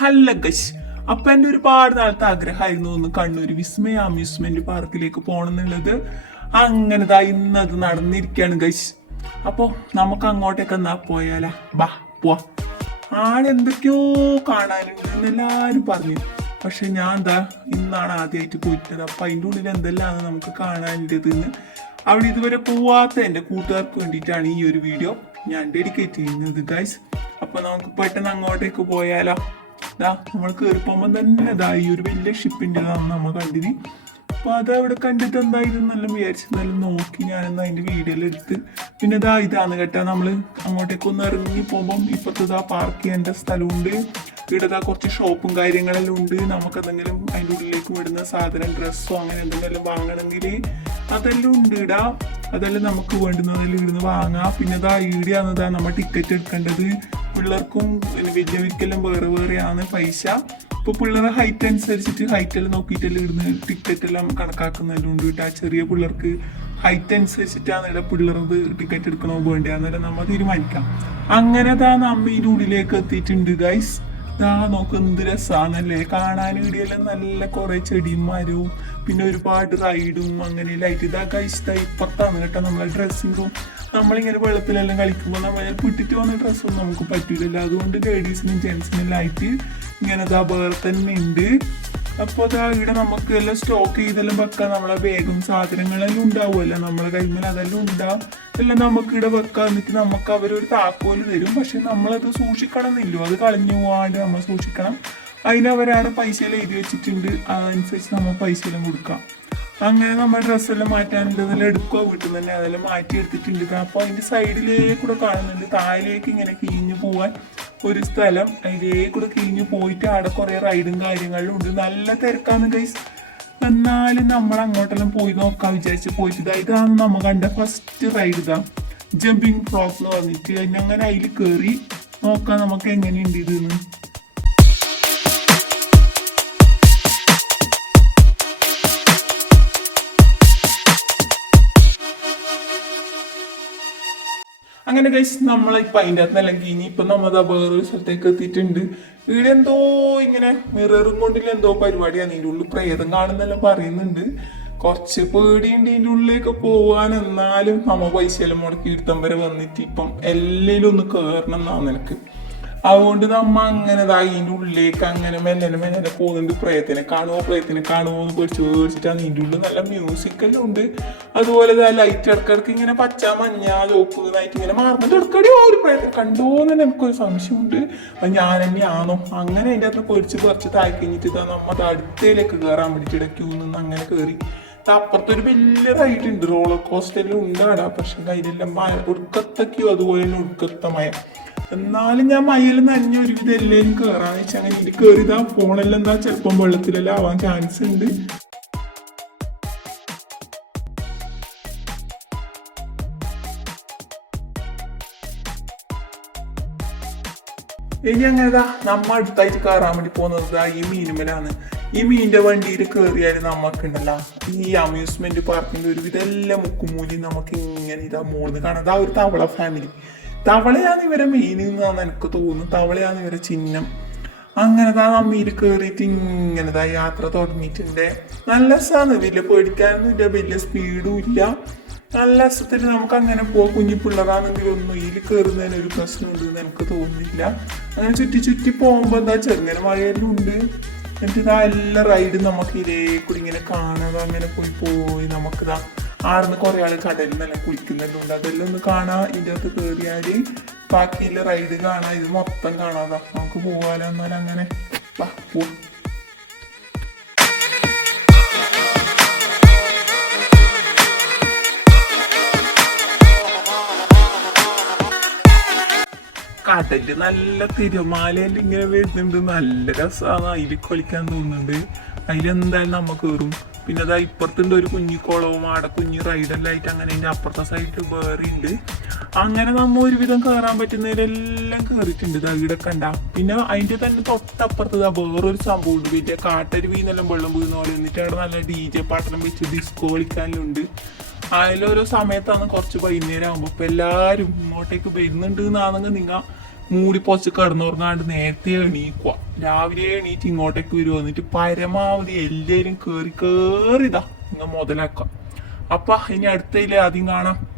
ഹല്ല guys, അപ്പൊ എന്റെ ഒരുപാട് നാളത്തെ ആഗ്രഹമായിരുന്നു ഒന്ന് കണ്ണൂർ വിസ്മയ അമ്യൂസ്മെന്റ് പാർക്കിലേക്ക് പോകണം എന്നുള്ളത്. അങ്ങനെതാ ഇന്നത് നടന്നിരിക്കുകയാണ് ഗൈസ്. അപ്പൊ നമുക്ക് അങ്ങോട്ടേക്ക് എന്നാ പോയാലാ? ബാ പോവാ. ആടെന്തൊക്കെയോ കാണാനുണ്ട് എന്ന് എല്ലാരും പറഞ്ഞു. പക്ഷെ ഞാൻ എന്താ ഇന്നാണ് ആദ്യമായിട്ട് പോയിട്ടത്. അപ്പൊ അതിൻ്റെ ഉള്ളിൽ എന്തെല്ലാം നമുക്ക് കാണാനുള്ളതെന്ന് അവിടെ ഇതുവരെ പോവാത്ത എൻ്റെ കൂട്ടുകാർക്ക് വേണ്ടിയിട്ടാണ് ഈ ഒരു വീഡിയോ ഞാൻ ഡെഡിക്കേറ്റ് ചെയ്യുന്നത് ഗൈസ്. അപ്പൊ നമുക്ക് പെട്ടെന്ന് അങ്ങോട്ടേക്ക് പോയാലോ? ഇതാ നമ്മൾ കയറി പോകുമ്പോൾ തന്നെ ഇതാ ഈ ഒരു വലിയ ഷിപ്പിൻ്റെ നമ്മൾ കണ്ടിന്. അപ്പൊ അതവിടെ കണ്ടിട്ട് എന്തായിരുന്നു നല്ല വിചാരിച്ചു, നല്ല നോക്കി ഞാനെന്നാ അതിന്റെ വീഡിയോയിൽ എടുത്ത്. പിന്നെ ഇതാ ഇതാണ് കേട്ടാ, നമ്മള് അങ്ങോട്ടേക്ക് ഒന്ന് ഇറങ്ങി പോകുമ്പം ഇപ്പത്തെ പാർക്ക് ചെയ്യേണ്ട സ്ഥലമുണ്ട്. ഇവിടെ കുറച്ച് ഷോപ്പും കാര്യങ്ങളെല്ലാം ഉണ്ട്. നമുക്ക് എന്തെങ്കിലും അതിൻ്റെ ഉള്ളിലേക്ക് വിടുന്ന സാധനം, ഡ്രസ്സോ അങ്ങനെ എന്തെങ്കിലും വാങ്ങണമെങ്കിൽ അതെല്ലാം ഉണ്ട് ഇടാ. അതെല്ലാം നമുക്ക് വേണ്ടുന്നതെല്ലാം ഇവിടുന്ന് വാങ്ങാം. പിന്നെ ഇതാ ഈടെയാണെന്നതാ നമ്മൾ ടിക്കറ്റ് എടുക്കേണ്ടത്. പിള്ളേർക്കും പിന്നെ വലിയവർക്കെല്ലാം വേറെ വേറെയാണ് പൈസ. ഇപ്പൊ പിള്ളേരെ ഹൈറ്റ് അനുസരിച്ചിട്ട് ഹൈറ്റെല്ലാം നോക്കിയിട്ടെല്ലാം ഇടുന്ന ടിക്കറ്റ് എല്ലാം കണക്കാക്കുന്നതെല്ലാം ഉണ്ട് കേട്ടോ. ചെറിയ പിള്ളേർക്ക് ഹൈറ്റ് അനുസരിച്ചിട്ടാണ് ഇവിടെ പിള്ളേർക്ക് ടിക്കറ്റ് എടുക്കണോ വേണ്ടത് അന്നേരം നമ്മൾ തീരുമാനിക്കാം. അങ്ങനെ താ നമ്മ ഇതിൻ്റെ ഉള്ളിലേക്ക് എത്തിയിട്ടുണ്ട് ഗൈസ്. ഇതാ നോക്ക് എന്ത് രസാന്നല്ലേ കാണാൻ. ഇവിടെയെല്ലാം നല്ല കുറെ ചെടിയും മരവും പിന്നെ ഒരുപാട് റൈഡും അങ്ങനെ ലൈറ്റ്. ഇതാ ഗൈസ് ഇപ്പുറത്താണ് കേട്ടോ നമ്മളെ ഡ്രസ്സിംഗ് റൂം. നമ്മളിങ്ങനെ വെള്ളത്തിലെല്ലാം കളിക്കുമ്പോൾ നമ്മൾ വിട്ടിട്ട് വന്ന ഡ്രസ്സൊന്നും നമുക്ക് പറ്റൂലല്ലോ. അതുകൊണ്ട് ലേഡീസിനും ജെൻസിനും ലൈറ്റ് ഇങ്ങനെ ഇതാ വേറെ തന്നെ ഉണ്ട്. അപ്പോൾ അതാ ഇവിടെ നമുക്ക് എല്ലാം സ്റ്റോക്ക് ചെയ്തെല്ലാം വെക്കാം. നമ്മളെ ബാഗും സാധനങ്ങളെല്ലാം ഉണ്ടാവുമല്ലോ നമ്മളെ കൈമേൽ, അതെല്ലാം ഉണ്ടാവും. എല്ലാം നമുക്ക് ഇവിടെ വെക്കാം. എന്നിട്ട് നമുക്ക് അവരൊരു താക്കോല് തരും. പക്ഷെ നമ്മളത് സൂക്ഷിക്കണം എന്നില്ലോ, അത് കളഞ്ഞു പോകാണ്ട് നമ്മൾ സൂക്ഷിക്കണം. അതിനവരാണ് പൈസയെല്ലാം എഴുതി വെച്ചിട്ടുണ്ട്. അതനുസരിച്ച് നമ്മൾ പൈസയെല്ലാം കൊടുക്കാം. അങ്ങനെ നമ്മൾ ഡ്രസ്സെല്ലാം മാറ്റാനുണ്ട്, അതെല്ലാം എടുക്കുക വീട്ടിൽ നിന്ന് തന്നെ. അതെല്ലാം മാറ്റി എടുത്തിട്ടുണ്ട്. അപ്പോൾ അതിൻ്റെ സൈഡിലേക്കൂടെ കാണുന്നുണ്ട് താഴേക്ക് ഇങ്ങനെ കിഴിഞ്ഞു പോകാൻ ഒരു സ്ഥലം. അതിലേക്കൂടെ കിഴിഞ്ഞു പോയിട്ട് അവിടെ കുറേ റൈഡും കാര്യങ്ങളിലും ഉണ്ട്. നല്ല തിരക്കാണ് ഗൈസ്. എന്നാലും നമ്മൾ അങ്ങോട്ടെല്ലാം പോയി നോക്കാൻ വിചാരിച്ച് പോയിട്ട് ഇതാണ് നമ്മൾ കണ്ട ഫസ്റ്റ് റൈഡ്. ഇതാ ജമ്പിങ് ഫ്രോക്ക് എന്ന് പറഞ്ഞിട്ട് അങ്ങനെ അതിൽ കയറി നോക്കാം നമുക്ക് എങ്ങനെയുണ്ട് ഇതെന്ന്. അങ്ങനെ ഗൈസ് നമ്മളിപ്പോൾ അതിൻ്റെ അകത്ത് അല്ലെങ്കിൽ ഇനിയിപ്പോൾ നമ്മൾ വേറൊരു സ്ഥലത്തേക്ക് എത്തിയിട്ടുണ്ട്. ഇവിടെ എന്തോ ഇങ്ങനെ മിററും കൊണ്ടില്ല എന്തോ പരിപാടിയാണ്. ഇതിൻ്റെ ഉള്ളിൽ പ്രേതം കാണുന്നെല്ലാം പറയുന്നുണ്ട്. കുറച്ച് പേടിയുണ്ട് ഇതിൻ്റെ ഉള്ളിലേക്ക് പോകാൻ. എന്നാലും നമ്മൾ പൈസയെല്ലാം മുടക്കി ഇരുത്തം വരെ വന്നിട്ട് ഇപ്പം എല്ലാം ഒന്ന് കയറണം എന്നാണ് നിനക്ക്. അതുകൊണ്ട് നമ്മ അങ്ങനെ ഇതിൻ്റെ ഉള്ളിലേക്ക് അങ്ങനെ മെല്ലെ പോകുന്നുണ്ട്. പ്രേതത്തിനെ കാണുമോ എന്ന് പേടിച്ചിട്ടാണ്. ഇതിൻ്റെ ഉള്ളിൽ നല്ല മ്യൂസിക്കെല്ലാം ഉണ്ട്. അതുപോലെ ലൈറ്റ് ഇടക്കിടക്ക് ഇങ്ങനെ പച്ച മഞ്ഞ ചോപ്പ് നായിട്ട് ഇങ്ങനെ മാറുന്നുണ്ട്. ഇടക്കടി ഒരു പ്രേതം കണ്ടോന്ന് എനിക്കൊരു സംശയമുണ്ട്. അത് ഞാൻ തന്നെയാണോ? അങ്ങനെ അതിൻ്റെ അകത്ത് പേടിച്ച് താഴെ കഴിഞ്ഞിട്ട് ഇതാ നമ്മൾ അടുത്തേലേക്ക് കയറാൻ വേണ്ടിയിട്ട് ക്യൂ നിന്ന് അങ്ങനെ കയറി. അപ്പുറത്തൊരു വലിയ റൈഡ് ഉണ്ട്, റോളർ കോസ്റ്റെല്ലാം ഉണ്ടാടാ. പക്ഷെ അതിലെല്ലാം ഒടുക്കത്തെ ക്യൂ, അതുപോലെ തന്നെ ഒടുക്കത്തെ മയം. എന്നാലും ഞാൻ മയിൽ നനഞ്ഞ ഒരുവിധം എല്ലാം കയറാന്ന് വെച്ചാൽ അങ്ങനെ ഇത് കയറിയതാ. ഫോണെല്ലാം എന്താ ചിലപ്പം വെള്ളത്തിലെല്ലാം ആവാൻ ചാൻസ് ഉണ്ട്. ഇനി അങ്ങനെതാ നമ്മ അടുത്തായിട്ട് കയറാൻ വേണ്ടി പോകുന്നത് ഈ മീനുമലാണ്. ഈ മീനിന്റെ വണ്ടിയിൽ കയറിയാലും നമുക്കുണ്ടല്ലോ ഈ അമ്യൂസ്മെന്റ് പാർക്കിന്റെ ഒരുവിധം എല്ലാം മുക്കുമൂലി നമുക്ക് ഇങ്ങനെ ഇതാ മോളിന്ന് കാണാം. ഒരു തവള ഫാമിലി, തവളയാണ് ഇവരെ മെയിൻ എന്നാണ് എനിക്ക് തോന്നുന്നു. തവളയാണ് ഇവരെ ചിഹ്നം. അങ്ങനെതാ നമ്മയിൽ കയറിയിട്ട് ഇങ്ങനെതാ യാത്ര തുടങ്ങിയിട്ടുണ്ട്. നല്ല രസമാണ്. വലിയ പേടിക്കാനൊന്നും ഇല്ല, വലിയ സ്പീഡും ഇല്ല. നല്ല രസത്തിൽ നമുക്ക് അങ്ങനെ പോവാം. കുഞ്ഞു പിള്ളേരാണെങ്കിൽ ഒന്നും ഇതിൽ കയറുന്നതിന് ഒരു പ്രശ്നമുണ്ടെന്ന് എനിക്ക് തോന്നുന്നില്ല. അങ്ങനെ ചുറ്റി പോകുമ്പോൾ എന്താ ചെറുങ്ങനെ മഴയെല്ലാം ഉണ്ട്. എന്നിട്ട് ഇതാ എല്ലാ റൈഡും നമുക്ക് ഇതേ കൂടി ഇങ്ങനെ കാണാതെ അങ്ങനെ പോയി നമുക്കിതാ ആടുന്ന് കുറേ ആൾ കടലിൽ നിന്നെല്ലാം കുളിക്കുന്നുണ്ട്. അതെല്ലാം ഒന്ന് കാണാം. ഇതിൻ്റെ അകത്ത് കയറിയാൽ ബാക്കിയുള്ള റൈഡ് കാണാം. ഇത് മൊത്തം കാണാതാ. നമുക്ക് പോകാലോ എന്നാലും അങ്ങനെ പോവാം. കടല് നല്ല തിരമാലയെല്ലാം ഇങ്ങനെ വരുന്നുണ്ട്. നല്ല രസമാണ്. അതിൽ കളിക്കാൻ തോന്നുന്നുണ്ട്. അതിലെന്തായാലും നമ്മ കയറും. പിന്നെ അതാ ഇപ്പുറത്തുണ്ട് ഒരു കുഞ്ഞു കുളവും അവിടെ കുഞ്ഞു റൈഡെല്ലാം ആയിട്ട് അങ്ങനെ അതിൻ്റെ അപ്പുറത്തെ സൈഡിൽ വേറെ ഉണ്ട്. അങ്ങനെ നമ്മ ഒരുവിധം കയറാൻ പറ്റുന്നതിലെല്ലാം കയറിയിട്ടുണ്ട്. ഇതാ ഇവിടെ കണ്ട. പിന്നെ അതിൻ്റെ തന്നെ തൊട്ടപ്പുറത്ത് വേറൊരു സംഭവം ഉണ്ട്. വലിയ കാട്ടരുവിന്നെല്ലാം വെള്ളം വീഴുന്ന പോലെ. എന്നിട്ട് അവിടെ നല്ല DJ പാട്ടെല്ലാം വെച്ച് ഡിസ്കോ കളിക്കാനുണ്ട്. അതിലൊരു സമയത്താണ് കുറച്ച് വൈകുന്നേരം ആകുമ്പോൾ. ഇപ്പം എല്ലാവരും ഇങ്ങോട്ടേക്ക് വരുന്നുണ്ട് എന്നാണെങ്കിൽ നിങ്ങൾ മൂടി പൊച്ച് കിടന്നുറങ്ങാണ്ട് നേരത്തെ എണീക്കുക. രാവിലെ എണീറ്റ് ഇങ്ങോട്ടേക്ക് വരുമോ, എന്നിട്ട് പരമാവധി എല്ലാവരും കേറി കേറിതാ ഇങ്ങ മുതലാക്കുക. അപ്പൊ ഇനി അടുത്തതിലെ ആദ്യം കാണാം.